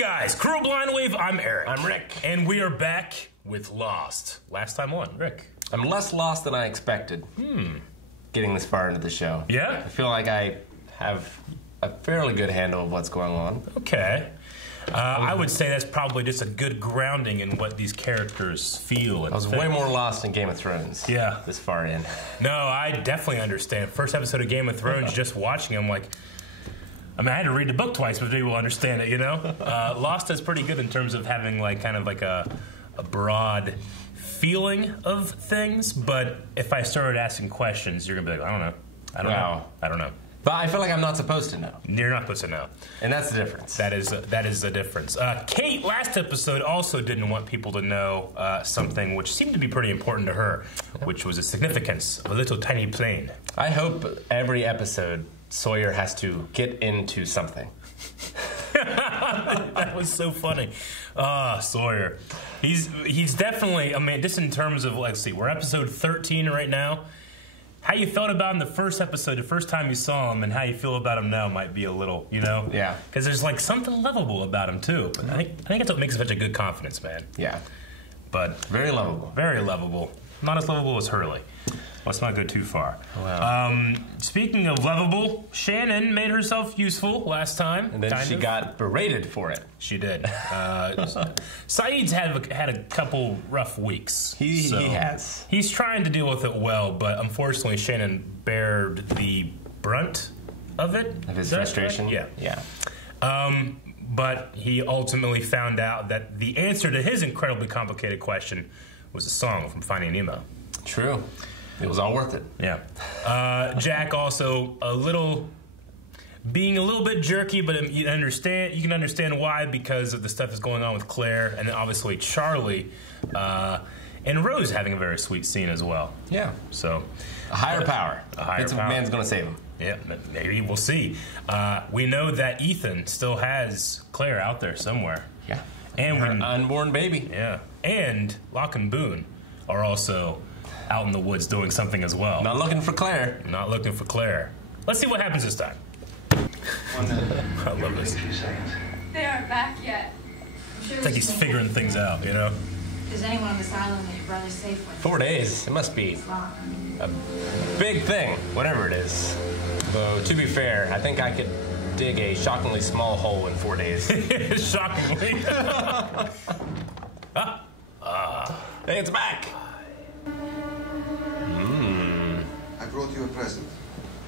guys, Crew Blind Wave, I'm Eric. I'm Rick. And we are back with Lost. Last time on, Rick. I'm less lost than I expected. Getting this far into the show. Yeah? I feel like I have a fairly good handle of what's going on. Okay. I would say that's probably just a good grounding in what these characters feel. And I was way more lost in Game of Thrones. Yeah. This far in. No, I definitely understand. First episode of Game of Thrones, just watching them, like, I mean, I had to read the book twice, but people understand it, you know? Lost is pretty good in terms of having, like, kind of like a broad feeling of things, but if I started asking questions, you're going to be like, I don't know. I don't know. But I feel like I'm not supposed to know. You're not supposed to know. And that's the difference. That is the difference. Kate, last episode, also didn't want people to know something which seemed to be pretty important to her, which was the significance of a little tiny plane. I hope every episode Sawyer has to get into something. That was so funny. Sawyer. He's definitely, I mean, just in terms of, let's see, we're episode 13 right now. How you felt about him the first episode, the first time you saw him, and how you feel about him now might be a little, you know? Yeah. Because there's like something lovable about him too. But I think that's what makes him such a good confidence man. Yeah. But very lovable. Very lovable. Not as lovable as Hurley. Let's not go too far. Wow. Speaking of lovable, Shannon made herself useful last time. And then she got berated for it. She did. Saeed's had a couple rough weeks. He has. He's trying to deal with it well, but unfortunately Shannon bared the brunt of it. Of his frustration? Yeah. Yeah. But he ultimately found out that the answer to his incredibly complicated question was a song from Finding Nemo. True. It was all worth it. Yeah. Jack also being a little bit jerky, but you can understand why, because of the stuff that's going on with Claire, and then obviously Charlie, and Rose having a very sweet scene as well. Yeah. So a higher power. A higher power. Man's gonna save him. Yeah, maybe we'll see. We know that Ethan still has Claire out there somewhere. Yeah. And her unborn baby. Yeah. And Locke and Boone are also out in the woods doing something as well. Not looking for Claire. Not looking for Claire. Let's see what happens this time. I love this. They aren't back yet. It's like he's figuring things out, you know? Is anyone on this island that your brother's safe with? 4 days. It must be a big thing, whatever it is. Though, to be fair, I think I could dig a shockingly small hole in 4 days. Shockingly. Hey, it's back. I brought you a present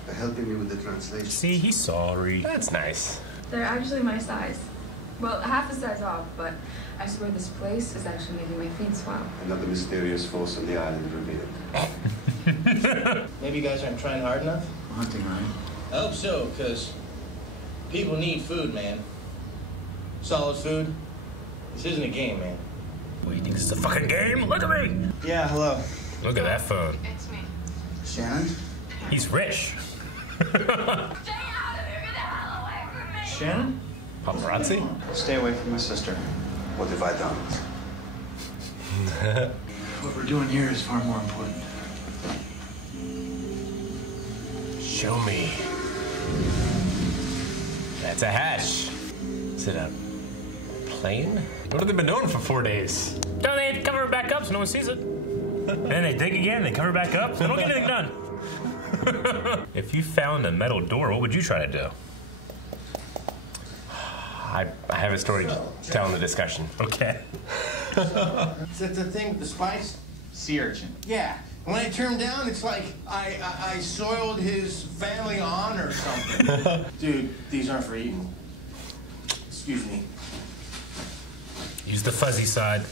for helping me with the translation. See, he's sorry. That's nice. They're actually my size. Well, half a size off, but I swear this place is actually making my feet swell. Another mysterious force on the island revealed. Maybe you guys aren't trying hard enough? Hunting, right? I hope so, because people need food, man. Solid food. This isn't a game, man. What, you think this is a fucking game? Look at me! Yeah, hello. Look at that phone. It's me. Shannon? He's rich. Stay out of here! Get the hell away from me! Shannon? Paparazzi? Stay away from my sister. What have I done? What we're doing here is far more important. Show me. That's a hatch. Is it a plane? What have they been doing for 4 days? No, they cover it back up so no one sees it. And then they dig again, they cover it back up, so they don't get anything done. If you found a metal door, what would you try to do? I have a story to tell in the discussion. Okay. Is that the thing with the spice? Sea urchin. Yeah. When I turn him down, it's like I soiled his family honor or something. Dude, these aren't for eating. Excuse me. Use the fuzzy side.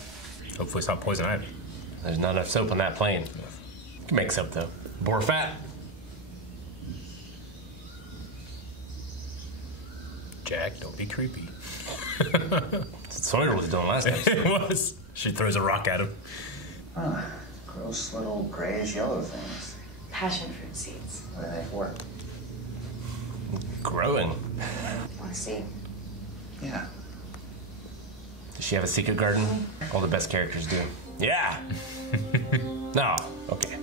Hopefully it's not poison ivy. There's not enough soap on that plane. You can make soap, though. Boar fat. Jack, don't be creepy. That's what Sawyer was doing last time. It was. She throws a rock at him. Huh. Gross little grayish yellow things. Passion fruit seeds. What are they for? Growing. Want to see? Yeah. Does she have a secret garden? All the best characters do. Yeah. No. Okay.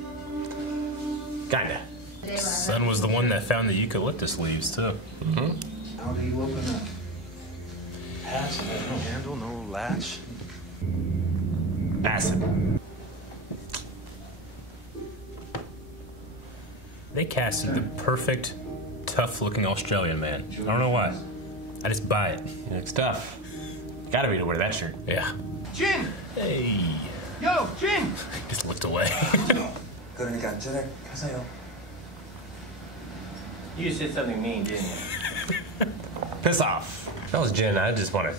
Kinda. Son was the one that found the eucalyptus leaves, too. How do you open up? Hatch, there's no handle, no latch. Acid. They casted the perfect, tough-looking Australian man. I don't know why. I just buy it. He looks tough. Gotta be to wear that shirt. Yeah. Jin! Hey. Yo, Jin! Just looked away. 그러니까 저녁 가세요. You just said something mean, didn't you? Piss off. If that was Jin, I just want to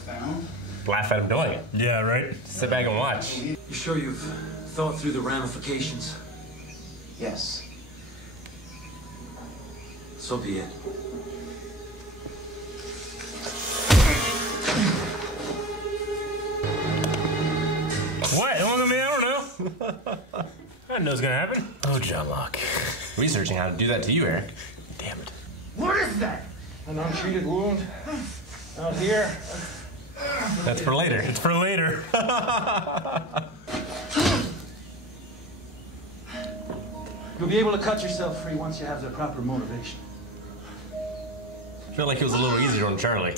laugh at him doing it. Yeah, right? Sit back and watch. You sure you've thought through the ramifications? Yes. So be it. What? Look at me, I don't know. I didn't know it was gonna happen. Oh, John Locke. Researching how to do that to you, Eric. Damn it. What is that? An untreated wound. Out here. That's for later. It's for later. You'll be able to cut yourself free once you have the proper motivation. I feel like it was a little easier on Charlie.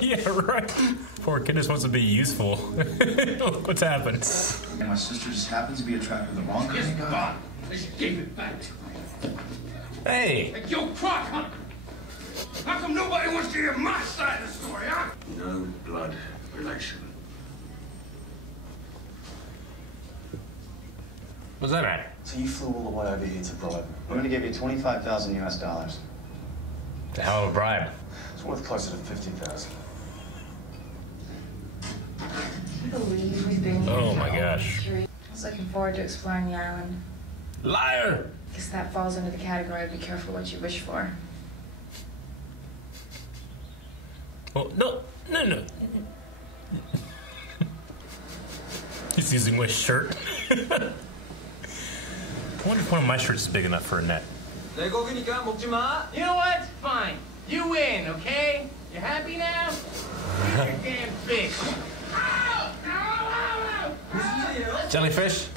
Yeah, right. Poor kid just wants to be useful. Look what's happened. And my sister just happens to be attracted to the wrong kind of guy. I just gave it back to him. Hey! Like, yo, Croc, huh? How come nobody wants to hear my side of the story, huh? No blood relation. What's that matter? So you flew all the way over here to bribe. I'm gonna give you 25,000 US dollars. It's a hell of a bribe. It's worth closer to 50,000. I believe we've been here Oh my for gosh. 3. I was looking forward to exploring the island. Liar! Guess that falls under the category of be careful what you wish for. Oh, no. He's using my shirt. I wonder if one of my shirts is big enough for a net. You know what? Fine. You win, okay? You happy now? You're a damn fish. Ow! Ow! Ow! Jellyfish?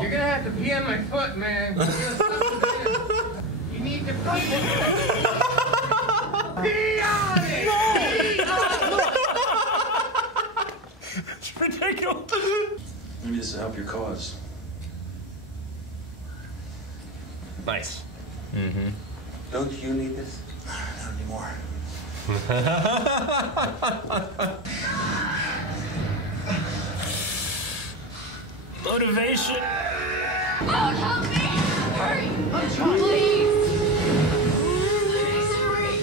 You're gonna have to pee on my foot, man. You need to pee on it. Pee on it! It's ridiculous. Maybe this will help your cause. Nice. Mm-hmm. Don't you need this? Not anymore. Motivation. Oh, help me! Hurry! Please! Please hurry!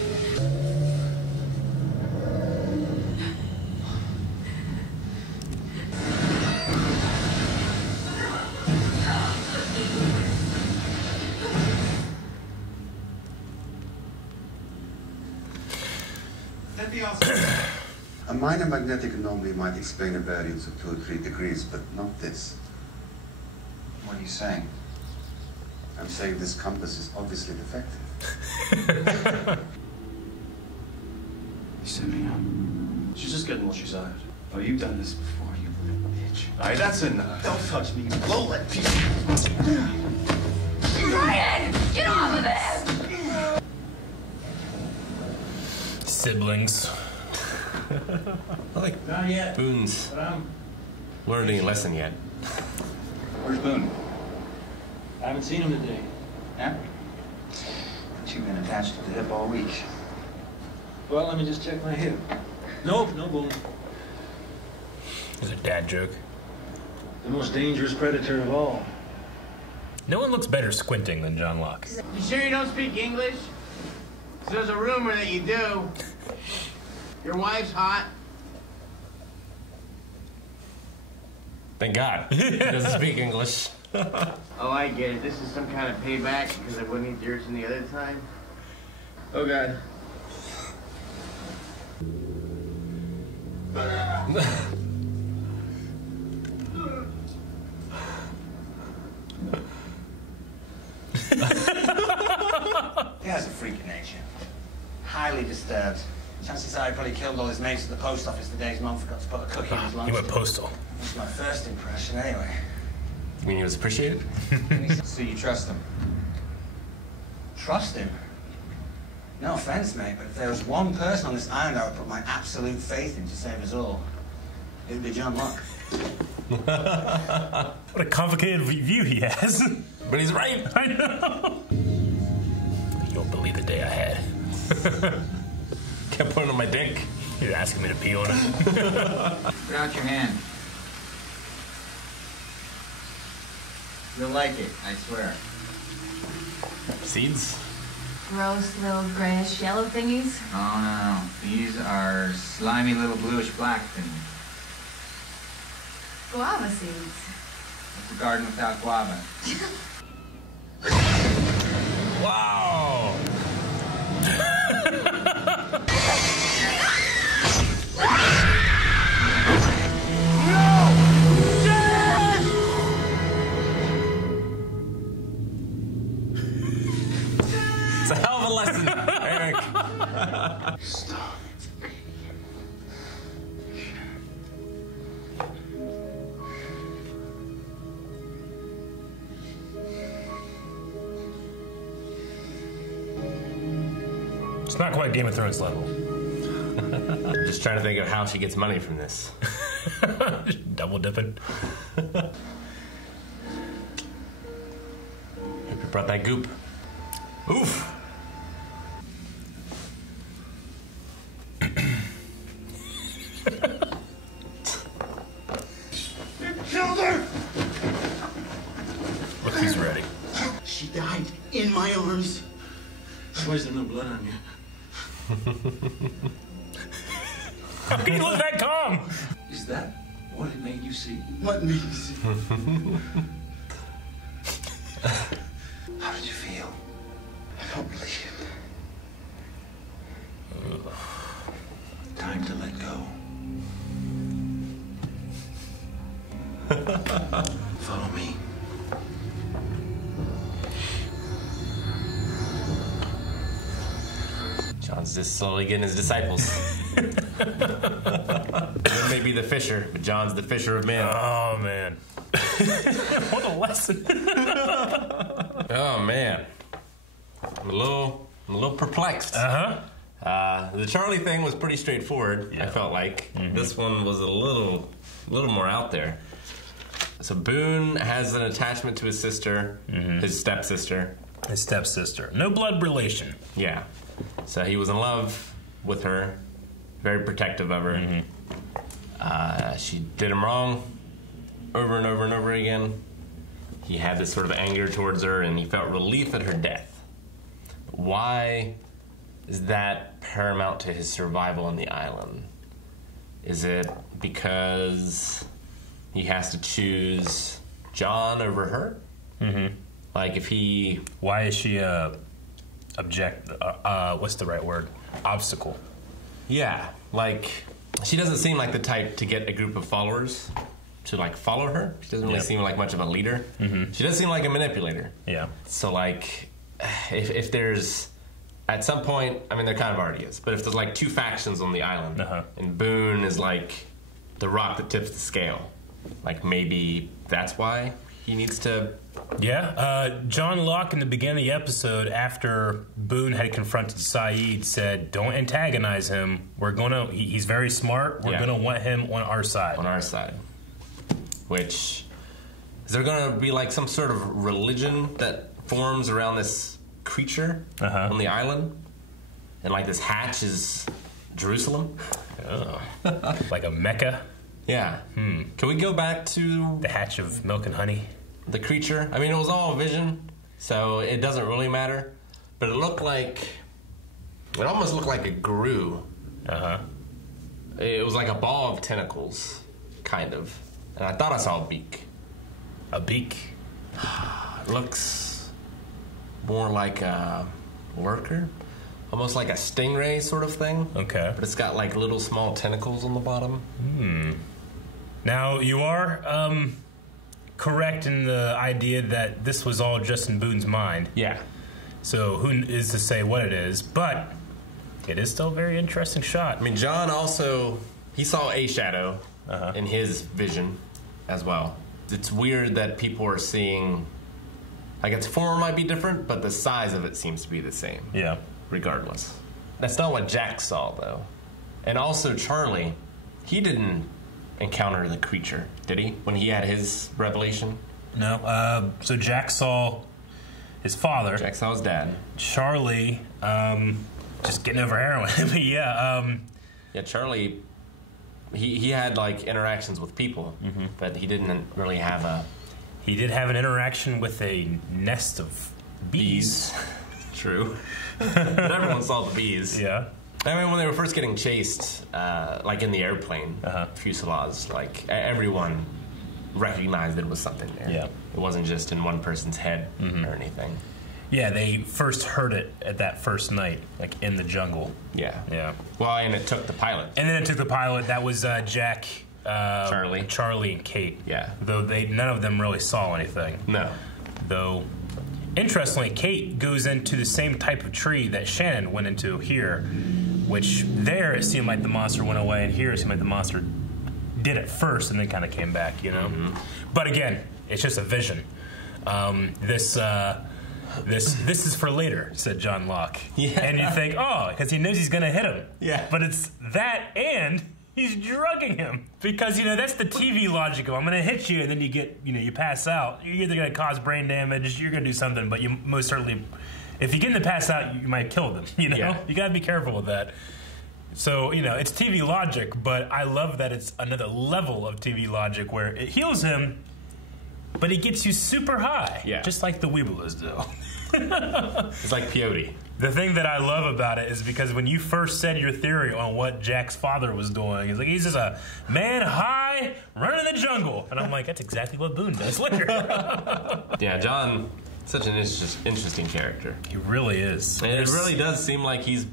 A minor magnetic anomaly might explain a variance of 2 or 3 degrees, but not this. What are you saying? I'm saying this compass is obviously defective. You sent me out. She's just getting what she's owed. Oh, you've done this before, you little bitch. All right, that's enough. Don't touch me. Blow that piece. Ryan! Get off of this! Siblings. I like Not yet. Boone's But I'm... learning a lesson yet. Where's Boone? I haven't seen him today. Yeah? But you've been attached to the hip all week. Well, let me just check my hip. Nope, no boom. It's a dad joke. The most dangerous predator of all. No one looks better squinting than John Locke. You sure you don't speak English? 'Cause there's a rumor that you do. Your wife's hot. Thank God. He doesn't speak English. Oh, I get it. This is some kind of payback because I wouldn't eat yours any other time. Oh, God. He has a freak of nature. Highly disturbed. Chances are he probably killed all his mates at the post office the day his mum forgot to put a cookie in his lunch. He went postal. That's my first impression, anyway. You mean he was appreciated? So you trust him? trust him. No offense, mate, but if there was one person on this island I would put my absolute faith in to save us all, it would be John Locke. What a complicated view he has. But he's right. I know. You don't believe the day I had. Kept putting on my dick. You're asking me to pee on it. Put out your hand. You'll like it, I swear. Seeds? Gross little grayish yellow thingies. Oh, no. These are slimy little bluish black things. Guava seeds. It's a garden without guava. Wow! It's a hell of a lesson, Eric. Stop. It's not quite Game of Thrones level. Just trying to think of how she gets money from this. Double dipping. Hope you brought that goop. Oof! You killed her! Look, he's ready. She died in my arms. Why is there no blood on you? How can you look that calm? Is that what it made you see? What made you see? How did you feel? I don't believe it. Time to let go. Follow me. John's just slowly getting his disciples. You may be the fisher, but John's the fisher of men. Oh, man. What a lesson. Oh, man. I'm a little perplexed. Uh-huh. The Charlie thing was pretty straightforward, I felt like. This one was a little more out there. So Boone has an attachment to his sister, his stepsister. His stepsister. No blood relation. Yeah. So he was in love with her, very protective of her. She did him wrong over and over and over again. He had this sort of anger towards her, and he felt relief at her death. Why is that paramount to his survival on the island? Is it because he has to choose John over her? Like if he... Why is she what's the right word? Obstacle. Yeah, like she doesn't seem like the type to get a group of followers to like follow her. She doesn't really seem like much of a leader. She does seem like a manipulator. Yeah. So like if there's at some point, I mean there kind of already is, but if there's like two factions on the island and Boone is like the rock that tips the scale, like maybe that's why he needs to... Yeah, John Locke in the beginning of the episode, after Boone had confronted Saeed, said, "Don't antagonize him. We're gonna. He's very smart. We're gonna want him on our side." On our side. Which is there gonna be like some sort of religion that forms around this creature on the island, and like this hatch is Jerusalem? Like a Mecca. Yeah. Can we go back to the hatch of milk and honey? The creature. I mean, it was all a vision, so it doesn't really matter. But it looked like... It almost looked like it grew. It was like a ball of tentacles, kind of. And I thought I saw a beak. A beak? It looks more like a lurker. Almost like a stingray sort of thing. Okay. But it's got like little small tentacles on the bottom. Now, you are correct in the idea that this was all just in Boone's mind. Yeah. So who is to say what it is, but it is still a very interesting shot. I mean, John also, he saw a shadow in his vision as well. It's weird that people are seeing Like, its form might be different, but the size of it seems to be the same. Yeah. Regardless. That's not what Jack saw, though. And also, Charlie, he didn't encounter the creature, did he? When he had his revelation? No. So Jack saw his father. Jack saw his dad. Charlie, just getting over heroin. But yeah. Yeah, Charlie, he had, like, interactions with people, but he didn't really have a... He did have an interaction with a nest of bees. True. But everyone saw the bees. Yeah. I mean, when they were first getting chased, like in the airplane fuselage, like everyone recognized it was something there. Yeah. It wasn't just in one person's head or anything. Yeah, they first heard it at that first night, like in the jungle. Yeah. Yeah. Well, and it took the pilot. And then it took the pilot. That was Jack, Charlie, and Kate. Yeah. Though none of them really saw anything. No. Though, interestingly, Kate goes into the same type of tree that Shannon went into here, which there it seemed like the monster went away, and here it seemed like the monster did it first and then kind of came back, you know? But again, it's just a vision. This is for later, said John Locke. Yeah. And you think, oh, because he knows he's going to hit him. Yeah. But it's that and he's drugging him. Because, that's the TV logic of, I'm going to hit you and then you get, you pass out. You're either going to cause brain damage, you're going to do something, but you most certainly, if you get him to pass out, you might kill them, Yeah. You got to be careful with that. So, it's TV logic, but I love that it's another level of TV logic where it heals him, but it gets you super high. Yeah. Just like the Weebles do. It's like peyote. The thing that I love about it is because when you first said your theory on what Jack's father was doing, it's like he's just a man high running in the jungle. And I'm like, that's exactly what Boone does later. Yeah, John, such an interesting character. He really is. And it really does seem like he's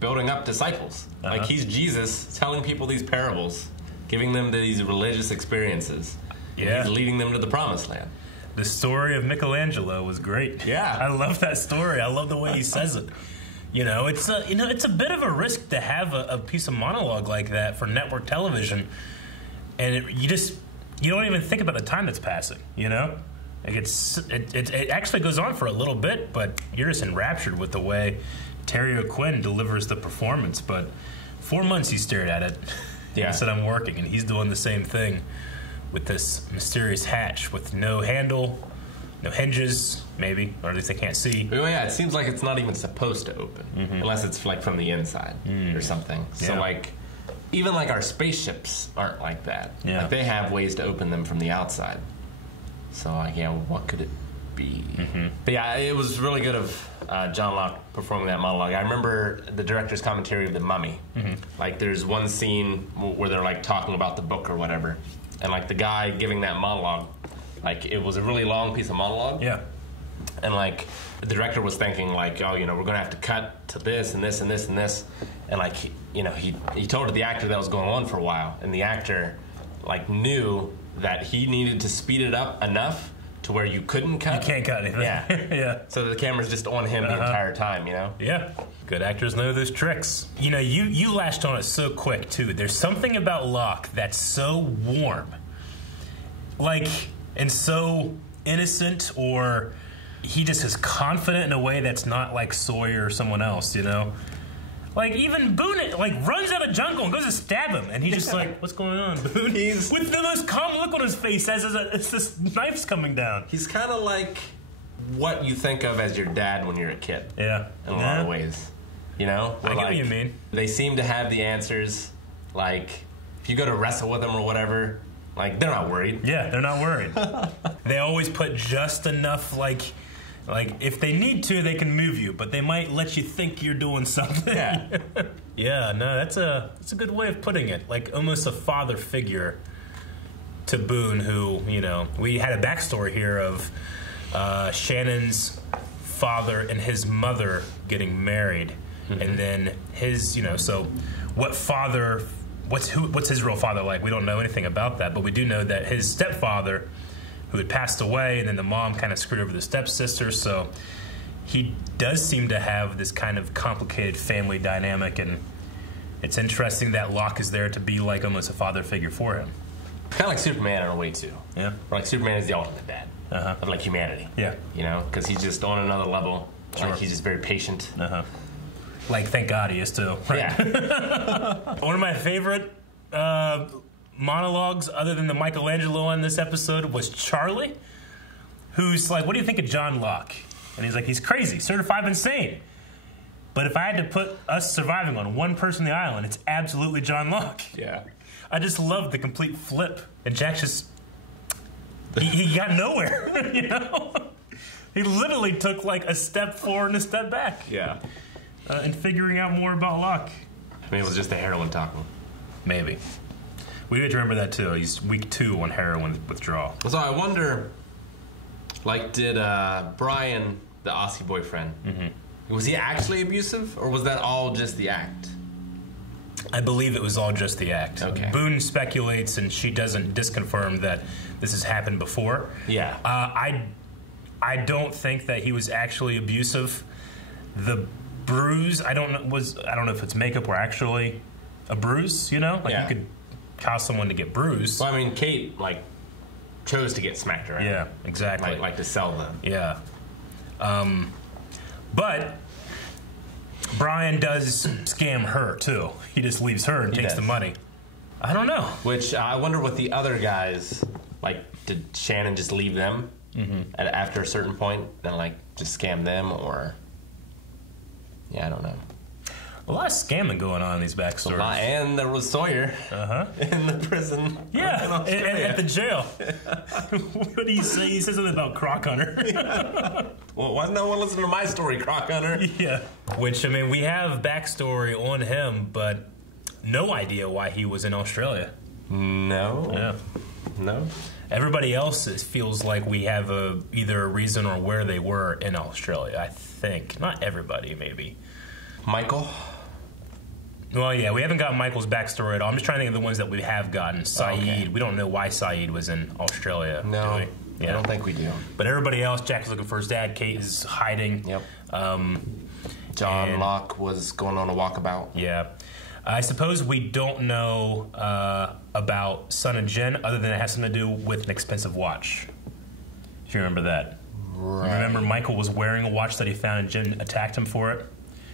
building up disciples. Like he's Jesus telling people these parables, giving them these religious experiences. Yeah. He's leading them to the promised land. The story of Michelangelo was great. Yeah. I love that story. I love the way he says it. It's a bit of a risk to have a piece of monologue like that for network television, and you don't even think about the time that's passing. Like it actually goes on for a little bit, but you're just enraptured with the way Terry O'Quinn delivers the performance. But 4 months he stared at it. Yeah. He said, I'm working, and he's doing the same thing with this mysterious hatch with no handle, no hinges, maybe, or at least they can't see. Oh, yeah, it seems like it's not even supposed to open, unless it's like from the inside or something. So, like, even like our spaceships aren't like that. Yeah. Like, they have ways to open them from the outside. So, like, yeah, what could it be? But yeah, it was really good of John Locke performing that monologue. I remember the director's commentary of The Mummy. Like, there's one scene where they're like talking about the book or whatever, and like the guy giving that monologue, like it was a really long piece of monologue. Yeah. And like the director was thinking like, oh, we're gonna have to cut to this and this and this and this, and like he told the actor that was going on for a while, and the actor like knew that he needed to speed it up enough to where you couldn't cut. You can't cut anything. Yeah. Yeah. So the camera's just on him the entire time, Yeah. Good actors know those tricks. You latched on it so quick, too. There's something about Locke that's so warm. Like, and so innocent, or he just is confident in a way that's not like Sawyer or someone else, Like, even Boone, like, runs out of jungle and goes to stab him. And he's just like, what's going on, Boone? With the most calm look on his face as this knife's coming down. He's kind of like what you think of as your dad when you're a kid. Yeah. In a lot of ways. I get what you mean. They seem to have the answers. Like, if you go to wrestle with them or whatever, like, they're not worried. Yeah, they're not worried. They always put just enough, like, if they need to, they can move you, but they might let you think you're doing something. Yeah. Yeah, no, that's a good way of putting it. Like, almost a father figure to Boone, who, we had a backstory here of Shannon's father and his mother getting married. And then his, so what's his real father like? We don't know anything about that, but we do know that his stepfather, who had passed away, and then the mom kind of screwed over the stepsister, so he does seem to have this kind of complicated family dynamic, and it's interesting that Locke is there to be like almost a father figure for him. Kind of like Superman in a way, too. Yeah. Like, Superman is the ultimate dad. of like humanity. Yeah. You know, because he's just on another level. Sure. Like he's just very patient. Like, thank God he is too. Right? Yeah. One of my favorite monologues, other than the Michelangelo on this episode, was Charlie, who's like, "What do you think of John Locke?" And he's like, "He's crazy, certified insane. But if I had to put us surviving on one person on the island, it's absolutely John Locke." Yeah. I just love the complete flip. And Jack just, he got nowhere, you know? He literally took like a step forward and a step back. Yeah. In figuring out more about Locke. I mean, it was just the heroin talking. Maybe. We have to remember that too. He's week 2 on heroin withdrawal. So I wonder, like, did Brian, the Aussie boyfriend, was he actually abusive, or was that all just the act? I believe it was all just the act. Okay. Boone speculates, and she doesn't disconfirm that this has happened before. Yeah. I don't think that he was actually abusive. The bruise, I don't know if it's makeup or actually a bruise. You know, like you could cause someone to get bruised. Well, I mean, Kate chose to get smacked around. Yeah, exactly. Like to sell them. Yeah. But Brian does scam her too. He just leaves her and takes the money. I don't know. Which I wonder what the other guys, did Shannon just leave them after a certain point and just scam them, or I don't know. A lot of scamming going on in these backstories. And there was Sawyer in the prison. Yeah, at the jail. What did he say? He said something about Croc Hunter. Well, why does no one listen to my story, Croc Hunter? Yeah. Which, I mean, we have backstory on him, but no idea why he was in Australia. No. Yeah. No. Everybody else feels like we have either a reason or where they were in Australia, I think. Not everybody, maybe. Michael? Well, yeah, we haven't gotten Michael's backstory at all. I'm just trying to think of the ones that we have gotten. Saeed, okay. We don't know why Saeed was in Australia. No, do we? I don't think we do. But everybody else, Jack is looking for his dad. Kate is hiding. Yep. John Locke was going on a walkabout. Yeah. I suppose we don't know about Son and Jen, other than it has something to do with an expensive watch. If you remember that. Right. Remember Michael was wearing a watch that he found and Jen attacked him for it?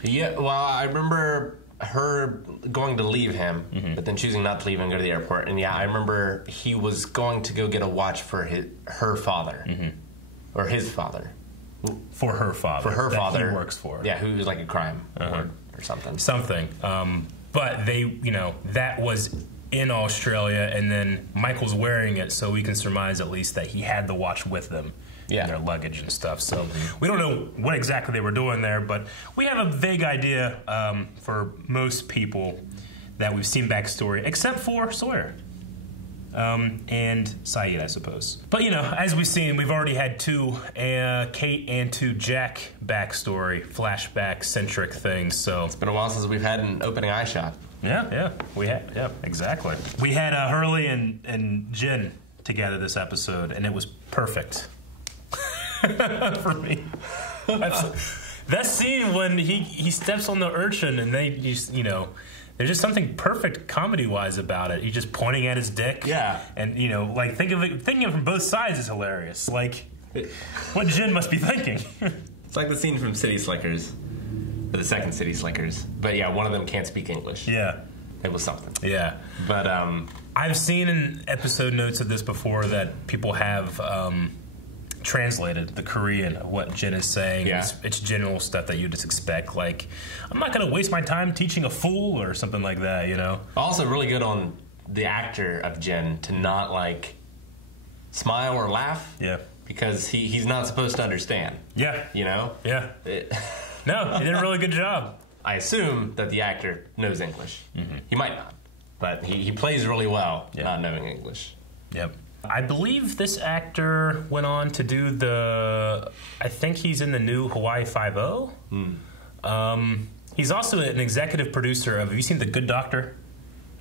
Yeah, well, I remember her going to leave him, but then choosing not to leave and go to the airport. And I remember he was going to go get a watch for her father. Or his father. For her father. For her father. That he works for. Yeah, who was like a crime lord or something. Something. But they, that was in Australia, and then Michael's wearing it, so we can surmise at least that he had the watch with them. Yeah. Their luggage and stuff. So we don't know what exactly they were doing there, but we have a vague idea for most people that we've seen backstory, except for Sawyer and Saeed, I suppose. But, as we've seen, we've already had 2 Kate and 2 Jack backstory, flashback-centric things. So it's been a while since we've had an opening eye shot. Yeah, we had. Yeah, exactly. We had Hurley and Jen together this episode, and it was perfect. For me. That scene when he steps on the urchin and they just, there's just something perfect comedy-wise about it. He's just pointing at his dick. Yeah. And, thinking of it from both sides is hilarious. Like, what Jen must be thinking. It's like the scene from City Slickers, or the second City Slickers. But yeah, one of them can't speak English. Yeah. It was something. Yeah. But, I've seen in episode notes of this before that people have translated the Korean of what Jen is saying. Yeah. It's general stuff that you just expect. Like, I'm not going to waste my time teaching a fool or something like that, Also really good on the actor of Jen to not, smile or laugh. Yeah. Because he's not supposed to understand. Yeah. Yeah. No, he did a really good job. I assume that the actor knows English. He might not. But he plays really well not knowing English. Yep. I believe this actor went on to do I think he's in the new Hawaii Five-0. He's also an executive producer of, have you seen The Good Doctor?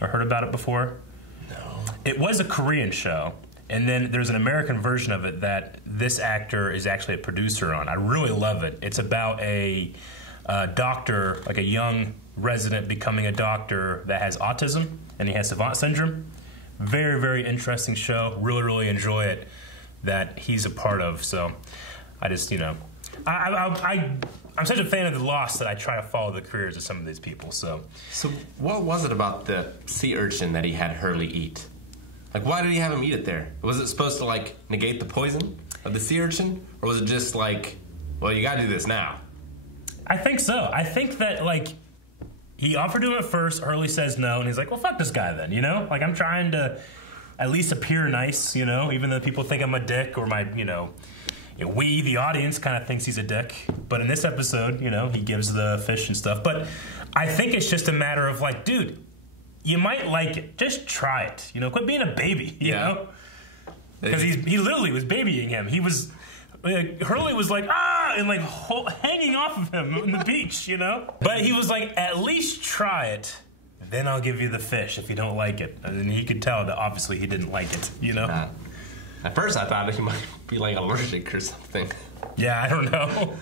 Or heard about it before? No. It was a Korean show, and then there's an American version of it that this actor is actually a producer on. I really love it. It's about a doctor, like a young resident becoming a doctor that has autism, and he has savant syndrome. Very, very interesting show. Really, really enjoy it. that he's a part of. So I just, you know, I'm such a fan of The Lost that I try to follow the careers of some of these people. So what was it about the sea urchin that he had Hurley eat? Like, why did he have him eat it there? Was it supposed to, like, negate the poison of the sea urchin? Or was it just like, well, you gotta do this now? I think so. I think that, like, he offered to him at first, Hurley says no, and he's like, well, fuck this guy then, you know? Like, I'm trying to at least appear nice, you know, even though people think I'm a dick, or my, you know, we, the audience, kind of thinks he's a dick. But in this episode, you know, he gives the fish and stuff. But I think it's just a matter of, like, dude, you might like it. Just try it. You know, quit being a baby, you know? Because he literally was babying him. He was, Hurley was like, and like hanging off of him on the beach, you know? But he was like, at least try it. Then I'll give you the fish if you don't like it. And then he could tell that obviously he didn't like it, you know? At first I thought he might be like allergic or something. Yeah, I don't know.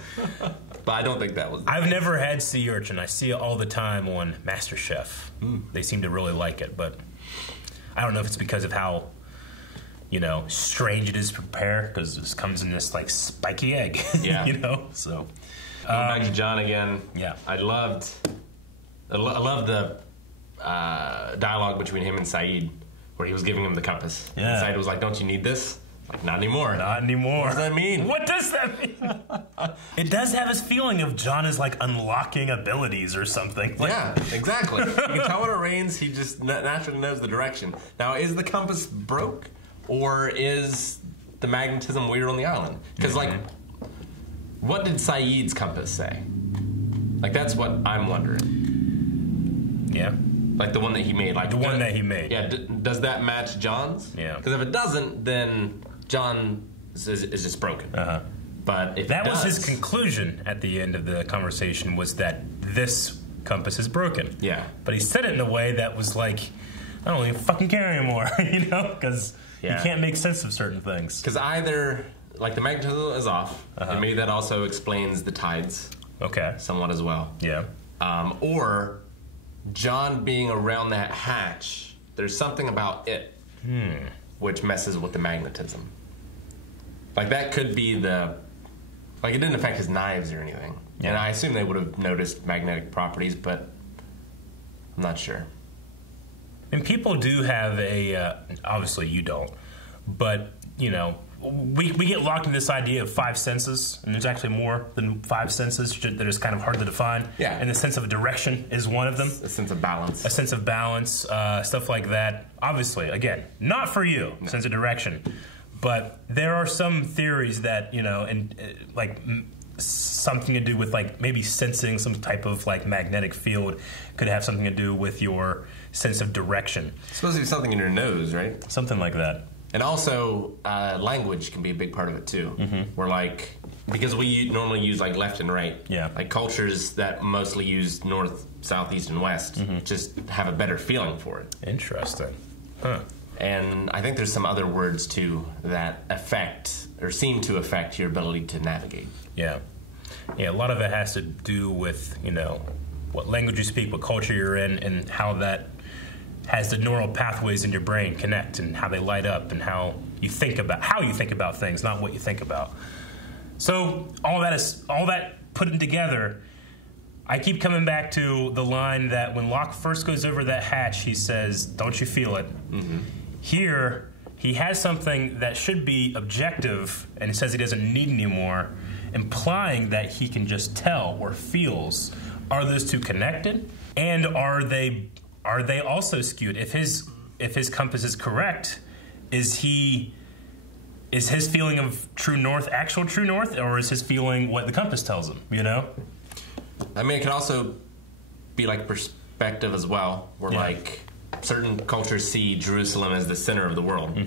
But I don't think that was the I've case. never had sea urchin. I see it all the time on MasterChef. They seem to really like it, but I don't know if it's because of how, you know, strange it is to prepare, because this comes in this, like, spiky egg. Yeah. You know, so. Going back to John again. Yeah. I loved the dialogue between him and Saeed, where he was giving him the compass. Yeah. And Saeed was like, don't you need this? Like, not anymore. Not anymore. What does that mean? What does that mean? It does have this feeling of John is, like, unlocking abilities or something. Like, Yeah, exactly. You can tell when it rains, he just naturally knows the direction. Now, is the compass broke, or is the magnetism weird on the island? Because, like, what did Saeed's compass say? Like, that's what I'm wondering. Yeah. Like the one that he made. Like The one that he made. Yeah, does that match John's? Yeah. Because if it doesn't, then John is just broken. Uh-huh. But if That it was does, his conclusion at the end of the conversation, was that this compass is broken. Yeah. But he said it in a way that was like, I don't even fucking care anymore, you know? Because Yeah. you can't make sense of certain things. Because either, like, the magnetism is off, and maybe that also explains the tides Okay. somewhat as well. Yeah. Or John being around that hatch, there's something about it which messes with the magnetism. Like, that could be the... Like, it didn't affect his knives or anything. Yeah. And I assume they would have noticed magnetic properties, but I'm not sure. And people do have a, obviously you don't, but, you know, we get locked in this idea of five senses, and there's actually more than five senses that is kind of hard to define. Yeah. And the sense of direction is one of them. A sense of balance. A sense of balance, stuff like that. Obviously, again, not for you, sense of direction. But there are some theories that, you know, and like something to do with, like, maybe sensing some type of, like, magnetic field could have something to do with your sense of direction. It's supposed to be something in your nose, right? Something like that. And also, language can be a big part of it too. Where, like, because we normally use, like, left and right. Yeah. Like, cultures that mostly use north, south, east, and west just have a better feeling for it. Interesting. Huh. And I think there's some other words too that affect or seem to affect your ability to navigate. Yeah. Yeah, a lot of it has to do with, you know, what language you speak, what culture you're in, and how that has the neural pathways in your brain connect, and how they light up, and how you think about things, not what you think about. So all that put together, I keep coming back to the line that when Locke first goes over that hatch, he says, "Don't you feel it?" Here, he has something that should be objective, and he says he doesn't need anymore, implying that he can just tell or feels. Are those two connected? And are they also skewed? If his compass is correct, is his feeling of true north actual true north, or is his feeling what the compass tells him, you know? I mean, it can also be like perspective as well, where like certain cultures see Jerusalem as the center of the world,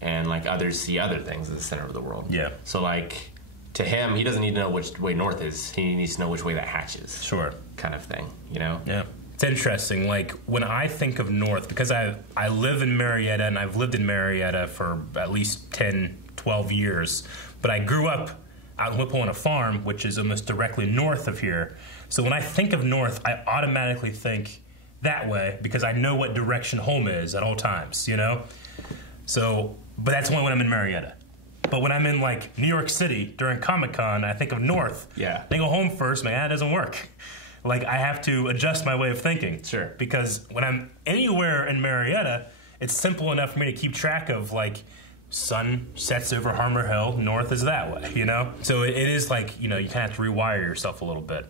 and like others see other things as the center of the world. Yeah. So like to him, he doesn't need to know which way north is. He needs to know which way that hatch is. Sure. Kind of thing, you know? Yeah. It's interesting. Like when I think of north, because I live in Marietta, and I've lived in Marietta for at least 10, 12 years, but I grew up out in Whipple on a farm, which is almost directly north of here. So when I think of north, I automatically think that way because I know what direction home is at all times, you know? So, but that's only when I'm in Marietta. But when I'm in like New York City during Comic-Con, I think of North. Yeah. Then go home first, that doesn't work. Like, I have to adjust my way of thinking. Sure. Because when I'm anywhere in Marietta, it's simple enough for me to keep track of, like, sun sets over Harmer Hill, north is that way, you know? So it is like, you know, you kind of have to rewire yourself a little bit.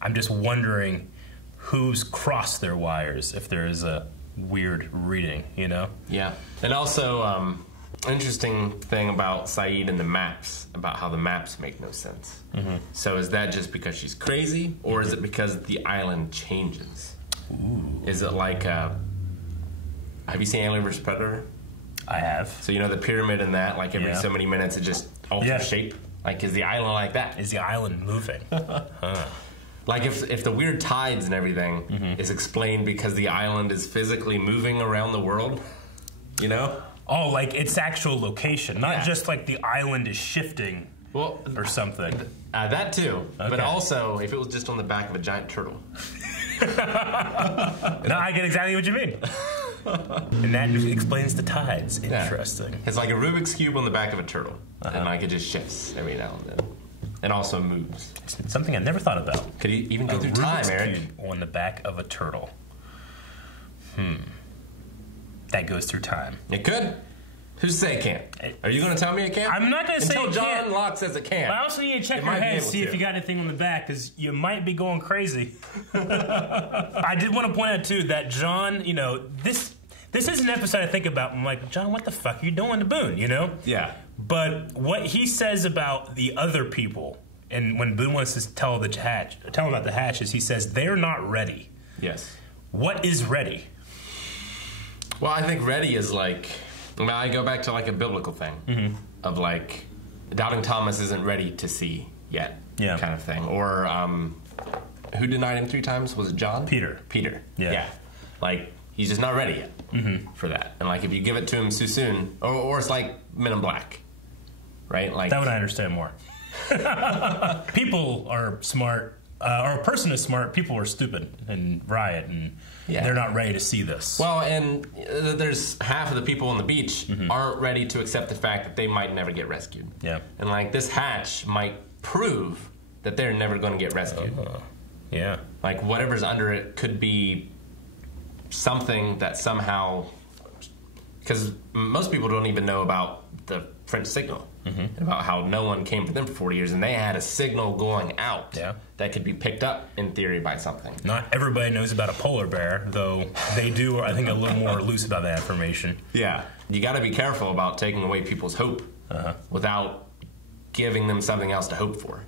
I'm just wondering who's crossed their wires if there is a weird reading, you know? Yeah. And also, interesting thing about Saeed and the maps, about how the maps make no sense. So is that just because she's crazy, or is it because the island changes? Ooh. Is it like, have you seen Alien vs. Predator? I have. So you know the pyramid in that, like every so many minutes it just alters shape? Like, is the island like that? Is the island moving? Like if the weird tides and everything is explained because the island is physically moving around the world, you know? Oh, like its actual location, not just like the island is shifting or something. That too, okay. But also if it was just on the back of a giant turtle. No, I get exactly what you mean. And that explains the tides. Interesting. Yeah. It's like a Rubik's Cube on the back of a turtle. And like it just shifts every now and then. And also moves. It's something I never thought about. Could he even go through time, Rubik's Eric? Cube on the back of a turtle. That goes through time. It could. Who's to say it can't? Are you going to tell me it can't? I'm not going to say it Until can't. John Locke says it can't. But I also need to check your head and see if you got anything on the back, because you might be going crazy. I did want to point out, too, that John, you know, this is an episode I think about. I'm like, John, what the fuck are you doing to Boone, you know? Yeah. But what he says about the other people, and when Boone wants to tell him about the hatches, he says they're not ready. Yes. What is ready? Well, I think ready is like, I go back to like a biblical thing of like, doubting Thomas isn't ready to see yet, kind of thing. Or who denied him 3 times? Was it John? Peter. Yeah. Like, he's just not ready yet for that. And like, if you give it to him too soon, or it's like Men in Black, right? Like that would I understand more. People are smart, or a person is smart. People are stupid and riot, and they're not ready to see this. Well, and there's half of the people on the beach aren't ready to accept the fact that they might never get rescued. Yeah. And like, this hatch might prove that they're never going to get rescued. Yeah. Like, whatever's under it could be something that somehow, because most people don't even know about the French signal, about how no one came for them for 40 years, and they had a signal going out that could be picked up in theory by something. Not everybody knows about a polar bear, though they do, I think, a little more loose about that information. Yeah. You got to be careful about taking away people's hope without giving them something else to hope for.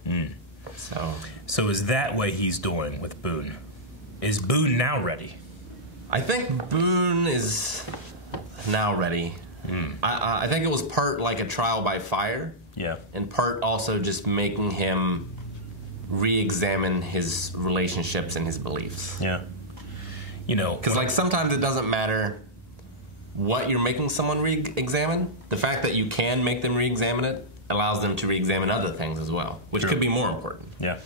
So is that what he's doing with Boone? Is Boone now ready? I think Boone is now ready. I think it was part like a trial by fire. Yeah. And part also just making him re-examine his relationships and his beliefs. Yeah. You know, because like sometimes it doesn't matter what you're making someone re-examine. The fact that you can make them re-examine it allows them to re-examine other things as well, which could be more important. Yeah.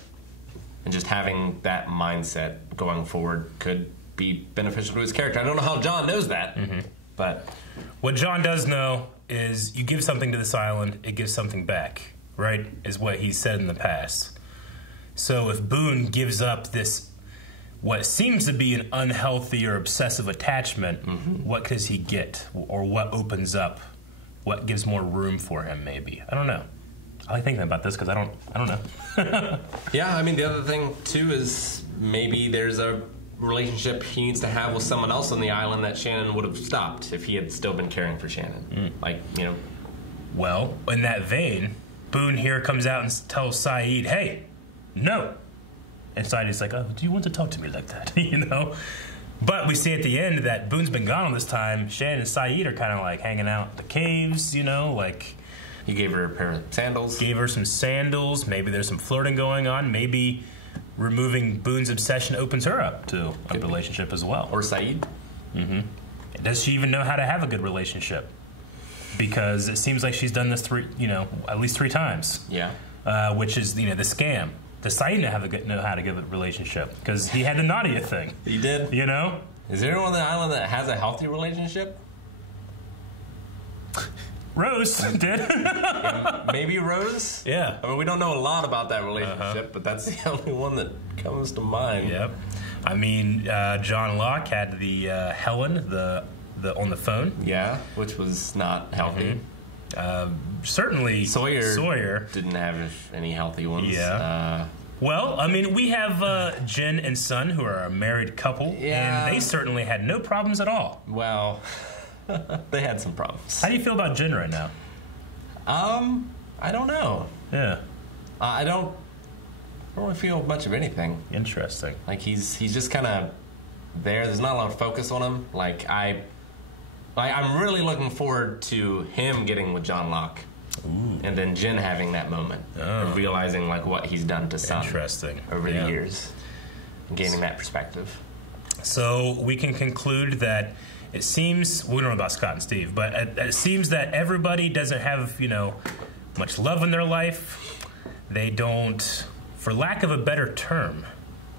And just having that mindset going forward could be beneficial to his character. I don't know how John knows that, but what John does know is you give something to this island, it gives something back, right? Is what he said in the past. So if Boone gives up this, what seems to be an unhealthy or obsessive attachment, what does he get? Or what opens up? What gives more room for him, maybe? I don't know. I like thinking about this because I don't know. Yeah, I mean, the other thing, too, is maybe there's a relationship he needs to have with someone else on the island that Shannon would have stopped if he had still been caring for Shannon. Like, you know. Well, in that vein, Boone here comes out and tells Saeed, hey, no. And Saeed's like, oh, do you want to talk to me like that? You know? But we see at the end that Boone's been gone all this time. Shannon and Saeed are kind of like hanging out in the caves, you know, like. He gave her a pair of sandals. Gave her some sandals. Maybe there's some flirting going on. Maybe removing Boone's obsession opens her up to a relationship as well. Or Saeed. Does she even know how to have a good relationship? Because it seems like she's done this at least 3 times. Yeah. Which is, the scam. Does Saeed know how to give a relationship? Because he had the Nadia thing. He did. You know? Is there anyone on the island that has a healthy relationship? Rose did. Maybe Rose? Yeah. I mean, we don't know a lot about that relationship, but that's the only one that comes to mind. Yep. I mean, John Locke had the Helen, the on the phone. Yeah, which was not healthy. Certainly Sawyer didn't have any healthy ones. Yeah. Well, I mean, we have Jen and Son, who are a married couple, and they certainly had no problems at all. Well, they had some problems. How do you feel about Jen right now? I don't know. Yeah. I don't really feel much of anything. Interesting. Like he's just kind of there. There's not a lot of focus on him. I'm really looking forward to him getting with John Locke. Ooh. And then Jen having that moment of realizing like what he's done to Son over the years and gaining that perspective. So we can conclude that it seems, we don't know about Scott and Steve, but it seems that everybody doesn't have, much love in their life. They don't, for lack of a better term,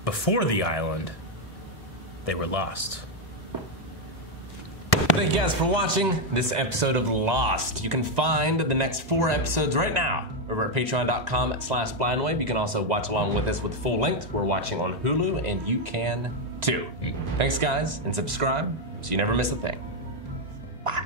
before the island, they were lost. Thank you guys for watching this episode of Lost. You can find the next 4 episodes right now over at patreon.com/blindwave. You can also watch along with us with full length. We're watching on Hulu, and you can too. Thanks, guys, and subscribe so you never miss a thing. Bye.